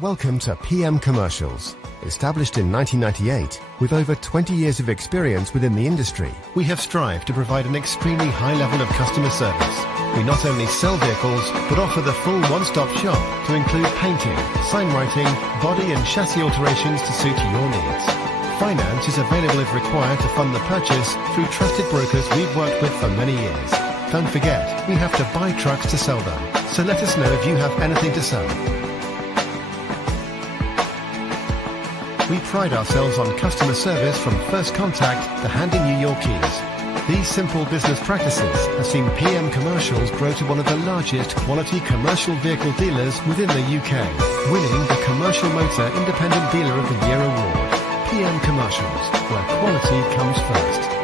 Welcome to PM Commercials. Established in 1998, with over 20 years of experience within the industry, we have strived to provide an extremely high level of customer service. We not only sell vehicles, but offer the full one-stop shop to include painting, sign writing, body and chassis alterations to suit your needs. Finance is available if required to fund the purchase through trusted brokers we've worked with for many years. Don't forget, we have to buy trucks to sell them, so let us know if you have anything to sell. We pride ourselves on customer service from first contact to handing you your keys. These simple business practices have seen PM Commercials grow to one of the largest quality commercial vehicle dealers within the UK, winning the Commercial Motor Independent Dealer of the Year award. PM Commercials, where quality comes first.